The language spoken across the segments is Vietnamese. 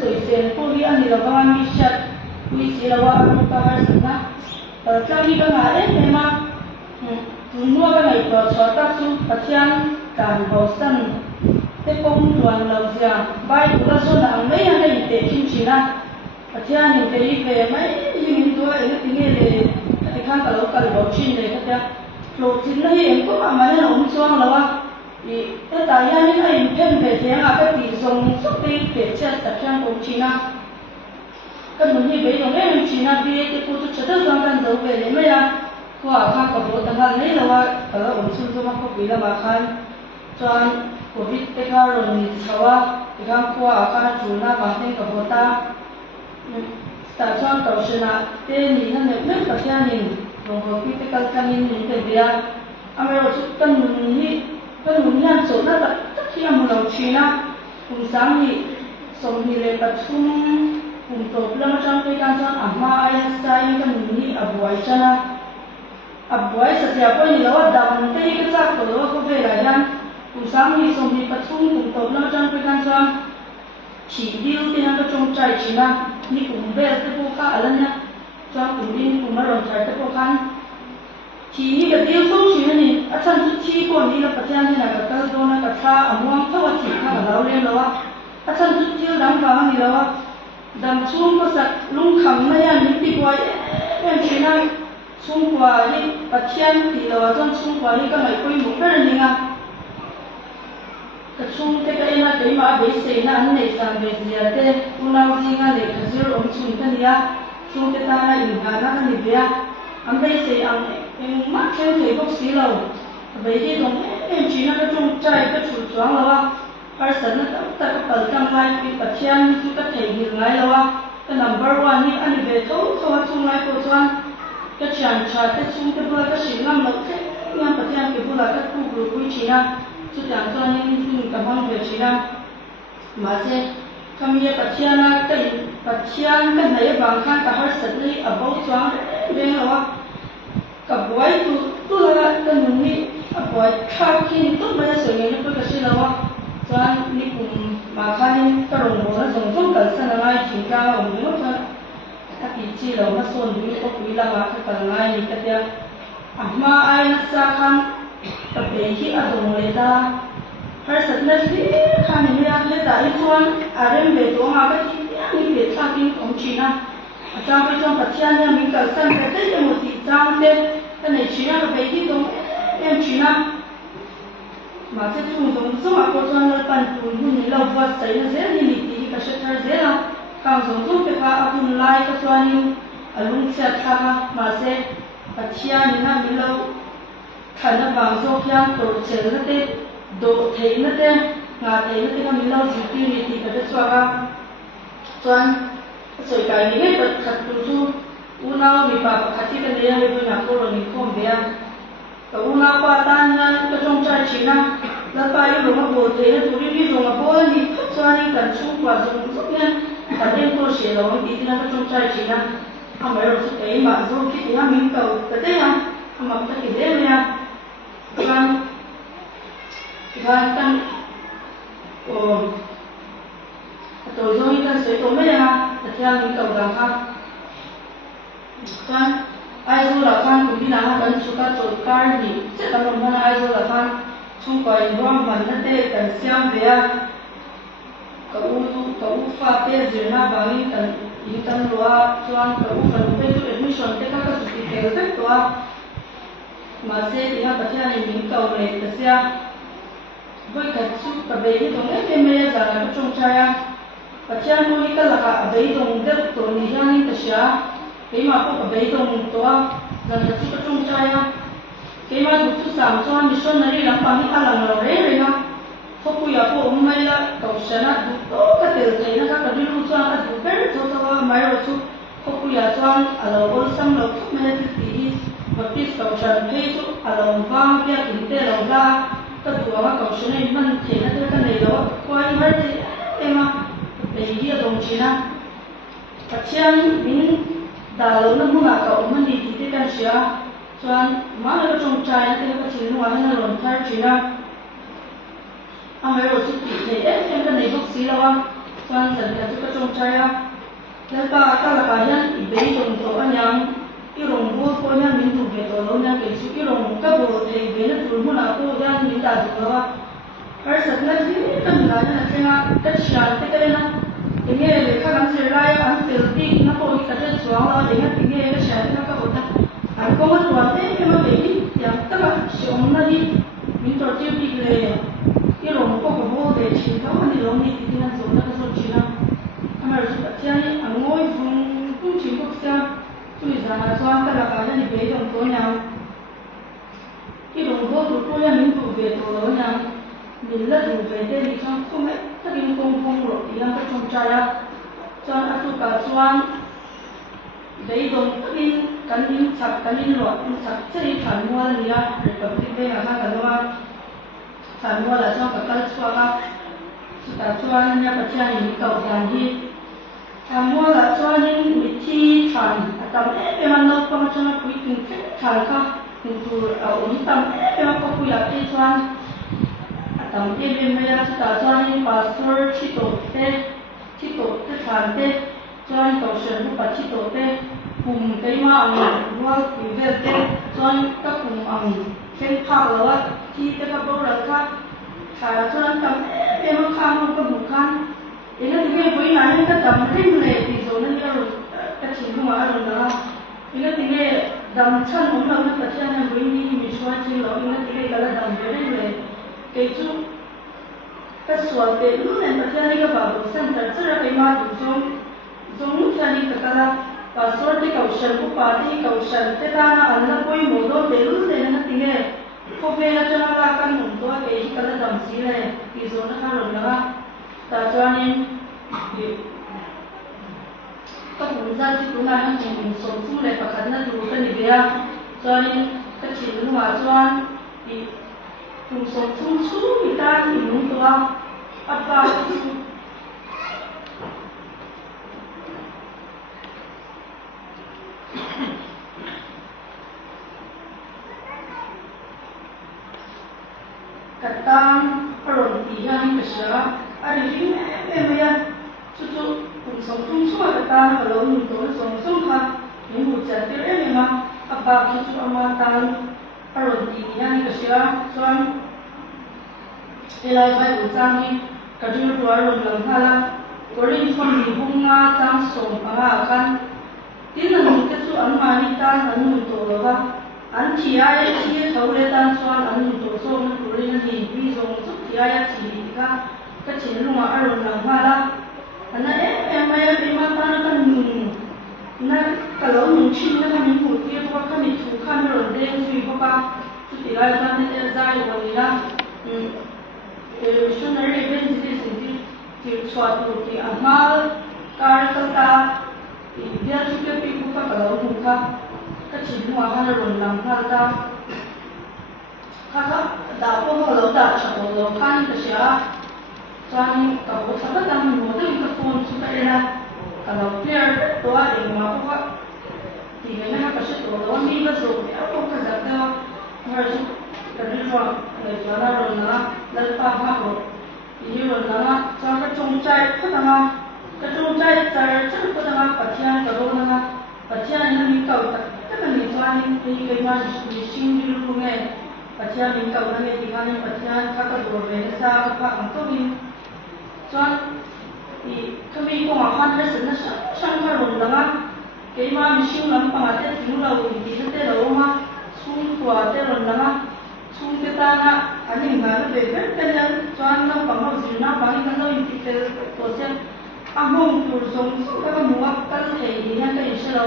soi sen ko hi ani lo ka mi shat wi si lo wa ru ka har sin na tlang hi ka nga ma tu nuwa ka ngai to cho ta chu pathian kan ho san te kong tuan lo zia bai tu la so na mai ha nei te chin china pathian ni te li ve mai yin tu a eng ti nge le ti khan ka lo ka lo chin le ka ta lo chin na hi em ko ma ma na om chuang lo wa i ta ta ya ni ai pen ve te a ka ti song so te te cha sa kyang om china ka mun hi be dong em china bi te pu chu cha da zang kan zo ve le mai ya qua khang ka bo ta han nei lo wa ka lo om chun zo ma ko bi la ma khan chuan covid te kha ro ni chawa ti kha qua kha chu na ma te ka bo ta ta chuan tàu sena te ni na ne me ka kya ni rong ho pi te kal kan ni ni te bia amero chu kan mun yan so na ta khi am lo china kum sang ni som ni le ta thum kum to pla ma chang pe kan chuan amma ai sai kan ni abuai chana abuai sa tia ko ni lo dam te ka chak ko lo ko ve la yan kum sang ni som ni pathum kum to pla ma chang pe kan chuan chỉ điêu thì nó trong trái chỉ là như cùng về cái bộ cá lần nha cho cùng đi cùng nó rồi trái cái bộ khăn chỉ như cái điêu số chỉ là gì ở trong chút chi của đi là phải trang như là cái tơ đô nó cái pha ở muang thâu chỉ là cái lâu lên rồi ở trong chút chi đóng vào như rồi đầm xuống có sạch lung khẩm này anh những tí quay em chỉ là xuống qua đi phải trang thì là trong xuống qua đi cái này quay một cái là gì à cái chung cái em là cái mà bị xây na anh này sang về gì thế, unau gì nga để cái zero ông chung cái gì à, chung cái ta là in hà na cái gì vậy, anh bị xây anh em mắt theo thấy bốc xí lâu, vậy thì đồng em chỉ là cái chung trái cái chủ choáng lâu à, hay sẵn là tất cả các trong lại cái bát thiên cái thể hiện lại lâu à, cái number one thì anh về thấu chung lại của choáng, cái chàng trai cái chung cái bữa cái gì làm lộc thế, nhưng bát thiên cái bữa là cái khu vực quý trí na chút chẳng cho những cảm ơn về chị nam mà sẽ kami ya patiana cái patian cái này bằng khang cả hai sợi đi ở bao choáng bên đó cả buổi tu là cái mình đi ở buổi khao khi tu bây giờ người nó cái gì đó choáng đi cùng mà khang cái đồng hồ nó dùng không cần sang lại chỉ cao ông nó thôi các kỳ chi là nó xuân đi có quý là mà cái cần lại cái kia mà ai nó sa khang tập về khi ở đồng người ta hay sẵn là gì khăn thì mình lấy tại chuan à đem về tổ mà cái gì về sang kinh ông chỉ na trong cái trong bát thiên nha mình cần sang về tới một tí trang lên cái này chỉ là về cái đồng em chỉ na mà sẽ chung đồng số mà có chuan là bàn tụi mình lâu vật xảy ra dễ như thì cái sự thay dễ là càng giống chung cái pha ở cùng lại cái chuan ở lung xe thang mà sẽ bát thiên như là mình lâu khả năng bằng số phiên tổ chức nó thế độ thấy nó thế ngà thấy nó thế là mình lâu chỉ tin thì cái choan rồi cái này hết thật tu chu unao bị bà khát cái này là mình làm cô rồi mình không biết cái unao qua tan cái trong trái chỉ na là phải dùng một bộ thế là tụi đi dùng một bộ thì choan đi cần chung qua dùng rất nhanh và đem cô sẽ lo thì nó cái trong trái chỉ na không phải rồi cái mà dùng cái gì mình cầu cái đấy à mà cái gì đấy nha choan kan tôi rồi kan sẽ tôi mới ha theo những cầu đằng khác kan ai rồi là kan cũng đi làm kan chúng ta chọn car gì sẽ làm một món ai rồi là kan chung coi rong mình nó để cần xem về cậu pha pe gì na bằng những cần loa choan cậu phần pe tu admission te các cái gì theo tất toa mà sẽ thì ha bắt ra những cầu này tất ra với cái chút cái bể thì đồng ấy cái mê giờ là trong trai à, và cha nuôi cái là cả bể đồng đất tổ này ra nên cái gì cái mà có cái bể đồng tổ là cái chút trong trai à, cái mà tụi tôi làm cho anh xuân này làm bằng những cái là đấy rồi ha, không có giờ có ông mày là cầu sẽ là tụi cái tiền thấy nó các cái lưu cho anh tụi cái cho máy rồi chút không có giờ cho anh là ôn xong rồi không hay thì và biết cầu sẽ thấy chút là vang kia thì tên là ra cái tụi mà cầu sẽ này mình thấy nó cái này đó quay hết thì em à để ý đồng chí na và chiang mình đã lâu nó mua cả cậu mình đi thì cái gì à cho anh mà nó trong trai nó cái chuyện ngoài nó làm thay chuyện à anh mới rồi chút thì thấy em cái này bác sĩ đâu à chuan zan ka chu ka chawng trai a lalpa ka laka hian i bei tawng tawh a niang i rawng bur pawh hian min duh ve tawh lo niang ke chu i rawng ka bawr thei ve na tur hmunah pawh hian min dah duh lo a harsatna hi ka mi lai hian a tlenga ka thian te ka lena enge lekha lam zir lai an tel tih na pawh hi ka hret chuang lo enge enge ka thian te ka bawr ta an kawng a tuan te ema ve hi tiang taka siawm na hi min tor tir bik le i rawng pawh ka bawr ve thin tho ani lo ni ti tin an zawh na ka zawt thin a amar chu pathian hi a ngawi vung tum thin bawk sia chumi zanah chuan ka lakah hian i bei tawng tawh niang i rawng bawr tur pawh hian min duh ve tawh lo niang min la duh ve te ni chuan khawmeh takin kawng hawng rawh ti hian ka chawng trai a chuan a tukah chuan bei dawng takin kan in chhak kan in luah in chhak chei than mual ani a republic bank ah kha kan awm a than mual ah chuan ka kal chhuak a chutah chuan nia pathian in kal dan hi than mual ah chuanin mithi than a tam em an naupang atanga pui tin thleng than kha tin tur a awm tam em a khawpui ah te chuan a tam em mai a chutah chuanin pastor thitawh te than te chuan kawhrian nupa thitawh te kum keima ang rual pui vel te chuan ka kum ang thleng phak lo a thi te ka boral kha thla chuan tam em a kham ang ka hmu khan ena ti nge boina hian ka dam rim le ti zawna ni a rawn ka thin hlumah a rawn lang a ena ti nge dam chan awm lo na pathian hian boini mi hruai thin lo ena ti nge kala dam ve rim le ke chu ka sual te lu nen pathian hi ka babul center chara keima du zawng thian hi ka kala pastor te kawhrian upa te kawhrian te tana an la pawimawh dawn te lu nen na ti nge khawvel atanga la kan hmun tawh a ke hi kala dam si le ti zawna kha rawn lang a tah chuanin ka hmun zat hi tunah hian hmun sawm chu le pakhat na tur ka ni ve a chuanin ka thin hnungah chuan hmun sawm chung chhumi tan i lung tawh a a pa chu katang aron ti hian ka hria a ri hring em mai a chu hmun sawm chung chhuah katang ka lo nun tawh na zawng zawng kha min hmu chian tir em a a pa khi chu ama tan aron ti ni hian ka hria chuan helai Bible chang hi ka rir ruah rawn lang hala Korin thawmhni hunga chang sawm panga ah khan tin an te chu an mani tan an nun tawh lo a an thiai thi tho le tan chuan an nun tawh zawk na turin ani mi zawng chu thiai a thi kha ka thin lungah a rawn lang hala ana em mai a ema tan kan nun na ka lo nun thin na min hmu tir bawk a kha mi thu kha mi rawn deng zui bawk a chu ti lai chuan ne zai lo ni a missionary evangelism ti chhuat tur ti a hmal kar kata ti bial chu ke pi ka lo hmu kha ka thin lungah kha rawn lang hal ta kha da pawh ho lo da tha pawh lo khan ka hria chuan ka ho thaka tam hmu te ka phone chu ka ela ka lo clear tawh a engmah bawk a ti ve na ka hre tawh lo a mi ka zawh te a pawh ka zat deuh a mar chu ka ri ruah ngai chuan a rawn lang a lalpa hma ho ti hi rawn lang a chuan ka chawng trai khat anga ka chawng trai char khat anga pathian ka rawng lang a pathian in min kal tak tak ani chuanin hei keima mihring ri lu nge pathian min kal na nge ti khanin pathian kha ka dawr ve na sa ka phak ang tawkin chuan khami kawngah khan harsatna hrang hrang kha rawn lang a keima mihring lampangah te thing lo ti na te lo awm a chhung tua te rawn lang a chhung te tana an in hna na ve ber te nen chuan naupang ho zirna pang hi kan lo in ti tel tawh chian a hmawng tur zawng chu ka hmu a kal thei ni hian ka in hre lo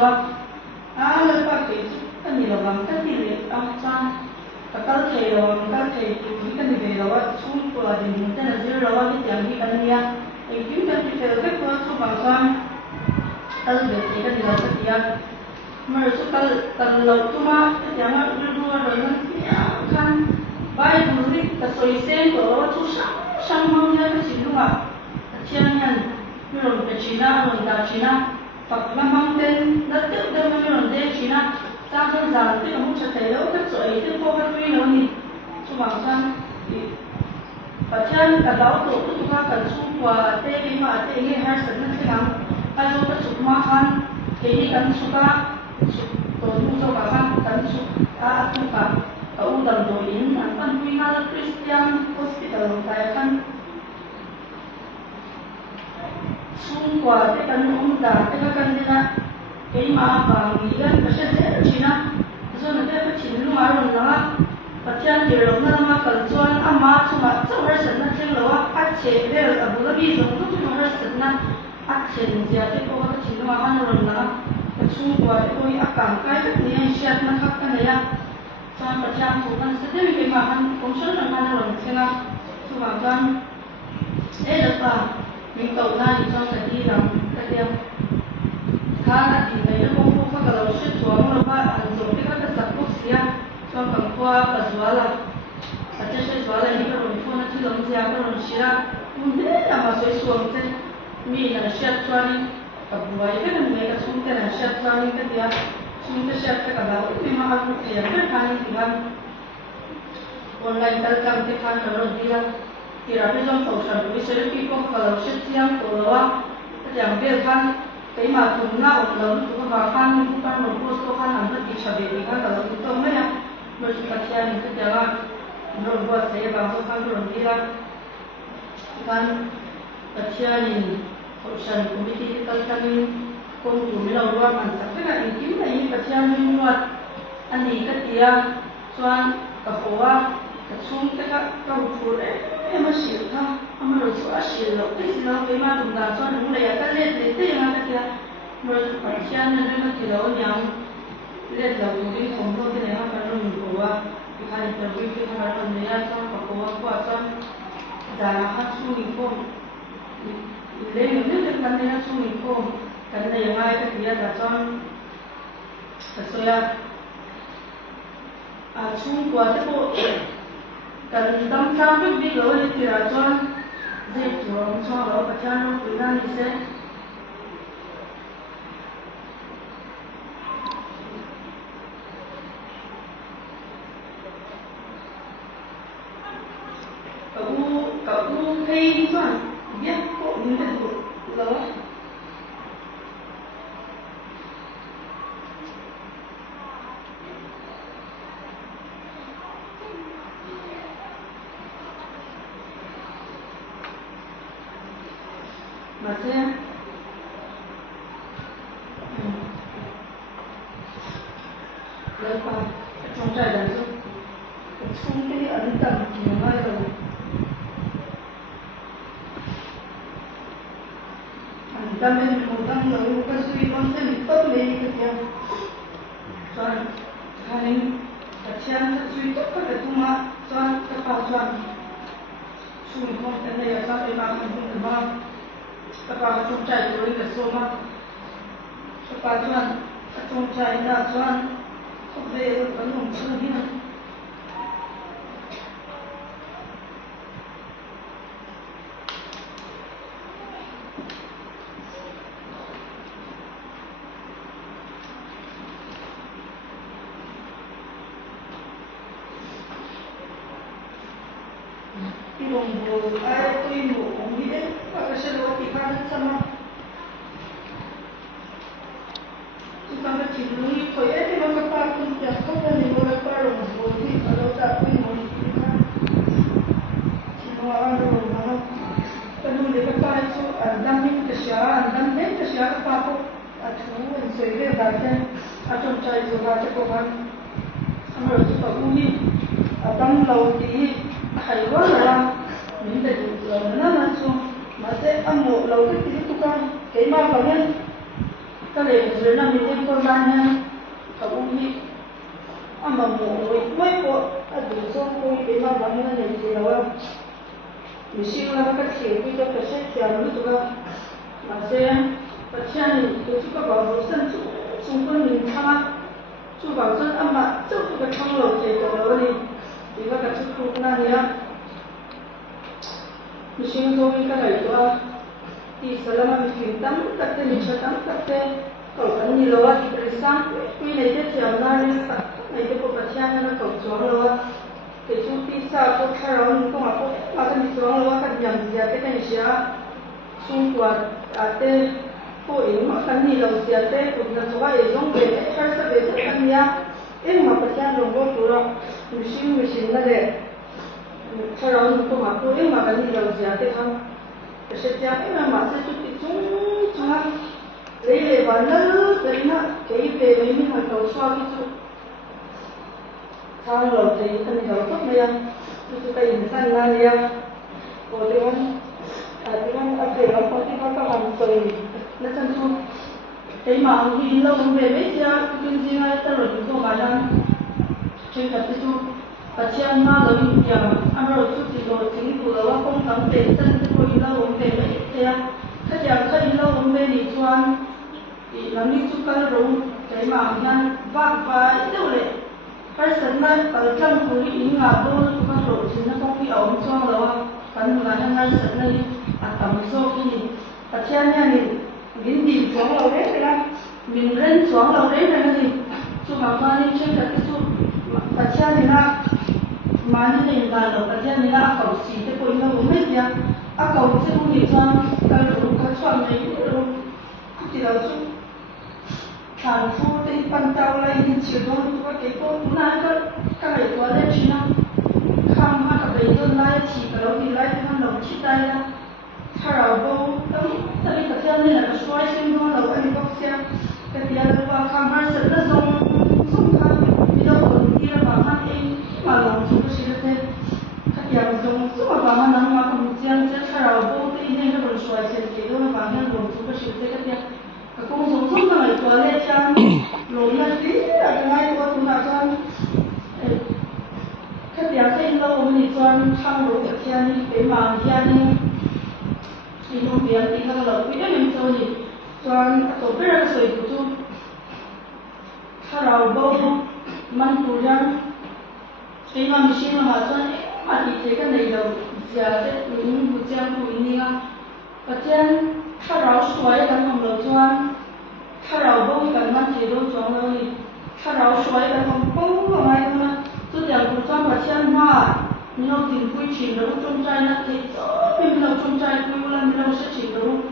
a lalpa ke chu ka ni lo ang ka ti le a chuan ka kal thei lo ang kal thei tur hi ka ni ve lo a chhung tua din hmu te na zir lo a hi tiang hi kan ni a engkim kan ti tel vek pawh chu bang chuan kal ve te ka ni lo ka ti a mar chu kal lo tuma ka tiang a rir ruah rawn lang khan Bible ri ka soi sen tawh lo chu hrang hrang hmang hian ka thin lungah pathian hian mi rawn pe thina a rawn dah thina fak lamang ten na deuh deuh mi rawn deng thina tang chuan zan te ka hmu tha thei lo ka chaw ei te pawh ka tui lo ni chubang chuan pathian ka lau tawh tu kha kan chhung qua tê đi mà tê nghe hai sân nó thế nào ai đâu có chụp mà khăn cái đi cắn chụp á chụp tổ nu cho bà khăn cắn chụp chụp bà ở u đầm đồ yến ăn ăn quy nga là Christian Hospital tại khăn xung qua tê cắn ông đà tê cái cắn đi na cái mà vàng nghĩ gần cái sẽ dễ được chi na rồi nó tê cái chín luôn mà rồi nó và thiên thì lúc nào mà cần chọn mà chúng mà trong hai sân nó trên lầu á chế để ở Abu Dhabi giống như chúng hai sân nó chế gì á cái cô cái chín mà ăn rồi nó cái xung qua cái tôi cảm cái này sẽ nó khác cái này á cho và thiên cũngมันsẽได้cái mà ăn cũng sẽ là ăn rồi thế nào chúng mà con đấy được và mình cầu ra thì cho cái đi làm cái điều khá là thì này nó không có cái đầu shit xuống rồi ba ăn rồi cái sập quốc xia cho bằng qua và xóa là sẽ xóa là những cái rồi phun nó chỉ lồng ra cái rồi xí ra muốn thế là mà xóa xuống thế mình là xếp cho đi và vậy cái này cái xung thế là xếp cho đi cái gì xung thế xếp cái cả đó mình mà ăn thì rất hay thì ăn online tal cam thế khăn rồi đi ra thì là cái trong tổ sản của sẽ khi có cả đầu xếp riêng của nó cái dạng việc khăn cái mà chúng nó ở lớn chúng nó vào khăn chúng ta một cô khăn làm rất ít sở biệt thì khăn là chúng tôi mới rồi chúng ta chia những cái giá rồi qua sẽ vào số khăn rồi đi ra khăn chia những hỗ trợ của mình thì tất cả những công chủ mới đầu ra mà sắp tất cả những kiếm này những cái chia những luật anh đi cái tiền xoan cái khóa cái chung tất cả các phụ đấy em mà xỉu thôi em mà rồi xóa xỉu rồi cái gì đâu cái mà chúng ta xoan đúng là cái lên để tiền cái kia rồi phải chia nên nó chỉ đâu nhau lên đầu cái phòng thôi cái này họ phải dùng của cái này phải dùng cái này là mình ăn xong và của xong giá hát su mình không lên những cái vấn đề hát su mình không cái này ngay cái kia là xong thật sự là chung qua cái bộ cần tâm tham với việc đó thì là xong dễ thường cho đó và cha nó cứ đang đi xe cậu thấy rồi biết cậu như thế rồi mà xem lấy qua trong trái đàn rồi chung cái ấn tầm nhiều mai rồi tâm lên một tâm rồi một cái suy con sẽ bị tốt lên cái kia cho nên các chân suy tốt các cái tung mà cho các bao cho suy không cái này là sao cái bao không được bao các bao trong trái rồi cái số mà các bao cho các trong trái là cho không về vẫn không suy đi nữa Ibu ai tu ibu ni deh, apa selalu ikan sama. Tukang kecil ni, kau ni orang apa pun dia kau ni orang apa orang boleh kalau tak pun boleh ikan. Cuma orang orang mana, kalau dia kata itu andam ni kesian apa pun, aduh, insya Allah dah. Aduh, cai juga cakap kan, ambil tu tak uni, abang laut di. Hay quá là những cái nó là xuống mà sẽ ăn một lâu cái gì cũng có cái bao vào nhân cái này dưới là mình đem con ra nha cả bụng đi ăn mà một mấy bộ đủ xong coi cái bao vào nhân này thì đâu mình siêu là cái chiều bây giờ cái xe chiều nó tụi mà sẽ và cha này tôi chỉ có bảo vệ sân xung quanh mình tha chú bảo sân ăn mà trước cái trong lầu thì còn nữa đi thì các bạn chú cũng đang nhớ mình xin tôi cái này đó thì sau đó mình chuyển tấm các tên mình sẽ tấm các tên cầu tấm như đó thì cái sáng quy này tiếp theo ra nên này cái bộ vật trang nó cầu xuống rồi cái chú pizza có khai rồi không mà cái mình xuống rồi cái nhầm gì cái này sẽ xung quanh ate cô ấy mà khăn đi đầu xe ate cũng là số ai giống về phải sẽ về rất khăn nha em mà bắt cha đồng bộ rồi mình xin là để sau đó mình cũng mà cô em mà khăn đi đầu xe ate không sẽ cha em mà sẽ chút ít chúng ha lấy vào nữa cái nó cái về mình mà cầu xoa cái chút sau rồi thì thân đầu tốt này chúng ta nhìn sang là nha rồi dengan apa yang kita lakukan sehari macam tu tapi mahu kita berbeza kunjungan terus itu macam cerita itu pasien malu yang ambil cuti lo tinggal lo pun sampai tentu kita berbeza kerja kita berbeza nanti suka lo tapi mahu yang apa itu le personal kalau kulit ini ngabul suka lo cina kopi awam cuang lo kan mengenai sebenarnya atau so ini pacarnya ni di juang lo deh lah minren juang lo deh lah ni cuma mana cerita itu pacarnya lah mana yang lalu pacarnya lah akau sih tapi ini lo media akau itu ni juang kalau cuang ni itu tidak tu thành phố đi pan tàu lại đi chiều đó tu cái cô nãy cái này có lên chứ nào không ha cái đấy tôi lại chỉ cái đầu đi lại thì nó chỉ tay là thà nào đâu tại vì cái này là cái xoay xem nó là cái bóc xe cái tiền là qua không ha sẽ nó xong ha đi đâu còn đi là bảo ha em mà lòng chúng tôi sẽ thế cái tiền dùng số mà bảo ha nắng mà không tiền sẽ thà nào đâu thì nên nó còn xoay xem cái đó là bảo ha lòng chúng tôi sẽ thế cái tiền cái công dụng chúng ta phải có lên trang lối là tí là cái này có chúng ta cho cái việc cái lâu mình chọn tham lối cái tiền để mà tiền thì không biết thì nó là cái mình cho gì chọn tổ chức ra sợi của chúng thà nào bao mình tu rằng cái mà mình xin mà chọn mà thì cái này đâu giờ cái mình buat yang tu ini lah Kemudian kalau sesuai dengan pembelajaran, kalau bukan nanti itu jangan lagi. Kalau sesuai dengan pembelajaran, itu yang bukan bagian mana. Minum tinggi cendera, cungcai nanti. Minum cungcai pulang minum secendera.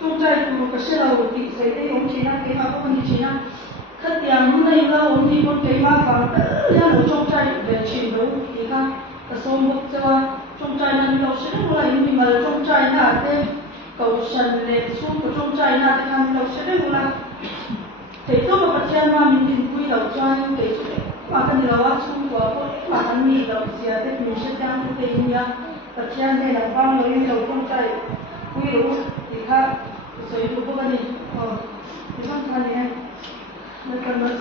Cungcai itu keselau di saya yang Cina, kita pun di Cina. Ketika mana yang lalu ni pun kita faham, yang cungcai dari cendera kita kesombong jawa. Cungcai nanti kalau sudah mulai ini malah cungcai nanti. Cầu sân lệ xuống của trong trai na thì làm đầu sẽ đến một lần thì tôi mà bắt chân mà mình tìm quy đầu cho những cái mà cái điều đó xuống của tôi mà anh nghĩ đầu gì thì mình sẽ trang cái gì nhá bắt chân đây là bao nhiêu đầu trong trai quy đủ thì khác rồi tôi có cái gì thì không thành này nó cần mất